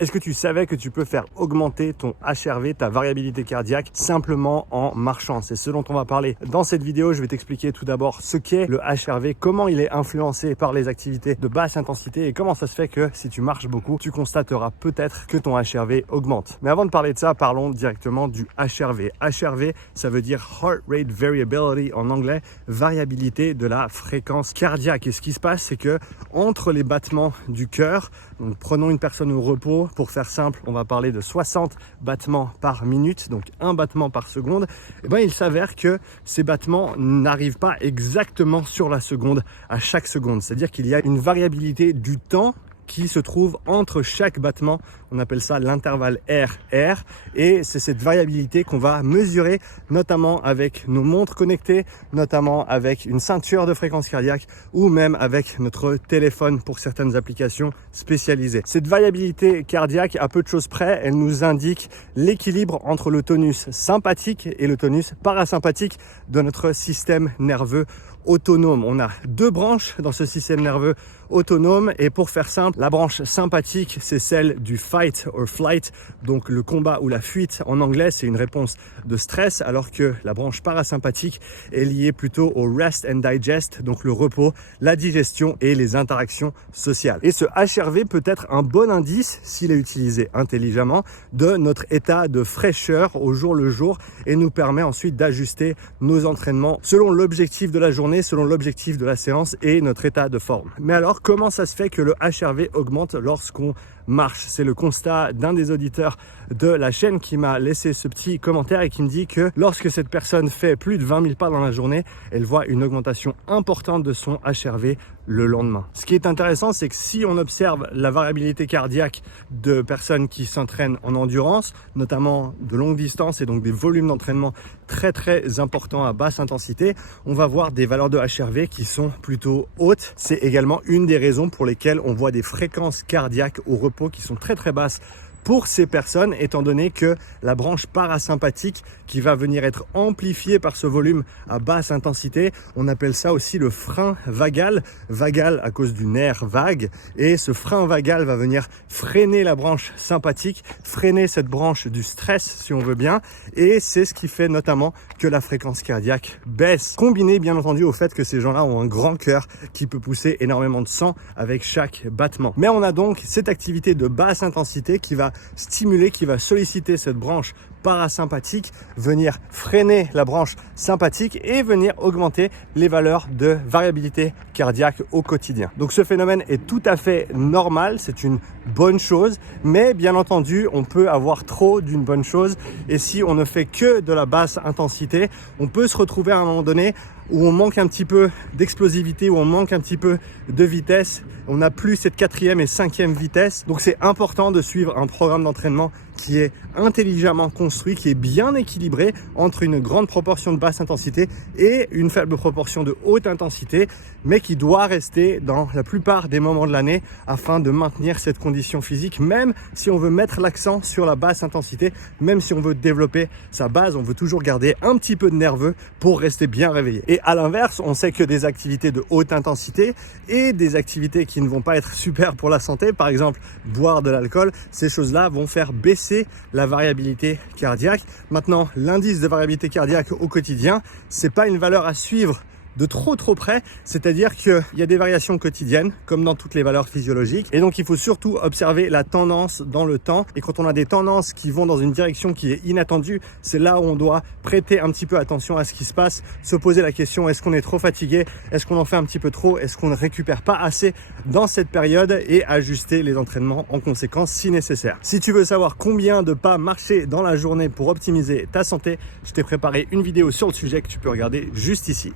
Est-ce que tu savais que tu peux faire augmenter ton HRV, ta variabilité cardiaque, simplement en marchant? C'est ce dont on va parler dans cette vidéo. Je vais t'expliquer tout d'abord ce qu'est le HRV, comment il est influencé par les activités de basse intensité et comment ça se fait que si tu marches beaucoup, tu constateras peut-être que ton HRV augmente. Mais avant de parler de ça, parlons directement du HRV. HRV, ça veut dire Heart Rate Variability en anglais, variabilité de la fréquence cardiaque. Et ce qui se passe, c'est que entre les battements du cœur, donc prenons une personne au repos, pour faire simple, on va parler de 60 battements par minute, donc un battement par seconde. Et ben, il s'avère que ces battements n'arrivent pas exactement sur la seconde à chaque seconde. C'est-à-dire qu'il y a une variabilité du temps qui se trouve entre chaque battement. On appelle ça l'intervalle RR et c'est cette variabilité qu'on va mesurer notamment avec nos montres connectées, notamment avec une ceinture de fréquence cardiaque ou même avec notre téléphone pour certaines applications spécialisées. Cette variabilité cardiaque, à peu de choses près, elle nous indique l'équilibre entre le tonus sympathique et le tonus parasympathique de notre système nerveux autonome. On a deux branches dans ce système nerveux autonome et pour faire simple, la branche sympathique, c'est celle du fight or flight, donc le combat ou la fuite en anglais, c'est une réponse de stress, alors que la branche parasympathique est liée plutôt au rest and digest, donc le repos, la digestion et les interactions sociales. Et ce HRV peut être un bon indice, s'il est utilisé intelligemment, de notre état de fraîcheur au jour le jour et nous permet ensuite d'ajuster nos entraînements selon l'objectif de la journée, selon l'objectif de la séance et notre état de forme. Mais alors, comment ça se fait que le HRV augmente lorsqu'on marche? C'est le constat d'un des auditeurs de la chaîne qui m'a laissé ce petit commentaire et qui me dit que lorsque cette personne fait plus de 20 000 pas dans la journée, elle voit une augmentation importante de son HRV le lendemain. Ce qui est intéressant, c'est que si on observe la variabilité cardiaque de personnes qui s'entraînent en endurance, notamment de longue distance et donc des volumes d'entraînement très importants à basse intensité, on va voir des valeurs de HRV qui sont plutôt hautes. C'est également une des raisons pour lesquelles on voit des fréquences cardiaques au repos qui sont très basses pour ces personnes, étant donné que la branche parasympathique qui va venir être amplifiée par ce volume à basse intensité, on appelle ça aussi le frein vagal, vagal à cause du nerf vague, et ce frein vagal va venir freiner la branche sympathique, freiner cette branche du stress si on veut bien, et c'est ce qui fait notamment que la fréquence cardiaque baisse, combiné bien entendu au fait que ces gens-là ont un grand cœur qui peut pousser énormément de sang avec chaque battement. Mais on a donc cette activité de basse intensité qui va stimuler, qui va solliciter cette branche parasympathique, venir freiner la branche sympathique et venir augmenter les valeurs de variabilité cardiaque au quotidien. Donc ce phénomène est tout à fait normal, c'est une bonne chose, mais bien entendu, on peut avoir trop d'une bonne chose et si on ne fait que de la basse intensité, on peut se retrouver à un moment donné où on manque un petit peu d'explosivité, où on manque un petit peu de vitesse, on n'a plus cette 4e et 5e vitesse. Donc c'est important de suivre un programme d'entraînement qui est intelligemment construit, qui est bien équilibré entre une grande proportion de basse intensité et une faible proportion de haute intensité, mais qui doit rester dans la plupart des moments de l'année afin de maintenir cette condition physique, même si on veut mettre l'accent sur la basse intensité, même si on veut développer sa base, on veut toujours garder un petit peu de nerveux pour rester bien réveillé. Et à l'inverse, on sait que des activités de haute intensité et des activités qui ne vont pas être super pour la santé, par exemple boire de l'alcool, ces choses-là vont faire baisser la variabilité cardiaque. Maintenant, l'indice de variabilité cardiaque au quotidien, c'est pas une valeur à suivre de trop près, c'est-à-dire qu'il y a des variations quotidiennes comme dans toutes les valeurs physiologiques et donc il faut surtout observer la tendance dans le temps et quand on a des tendances qui vont dans une direction qui est inattendue, c'est là où on doit prêter un petit peu attention à ce qui se passe, se poser la question, est-ce qu'on est trop fatigué, est-ce qu'on en fait un petit peu trop, est-ce qu'on ne récupère pas assez dans cette période et ajuster les entraînements en conséquence si nécessaire. Si tu veux savoir combien de pas marcher dans la journée pour optimiser ta santé, je t'ai préparé une vidéo sur le sujet que tu peux regarder juste ici.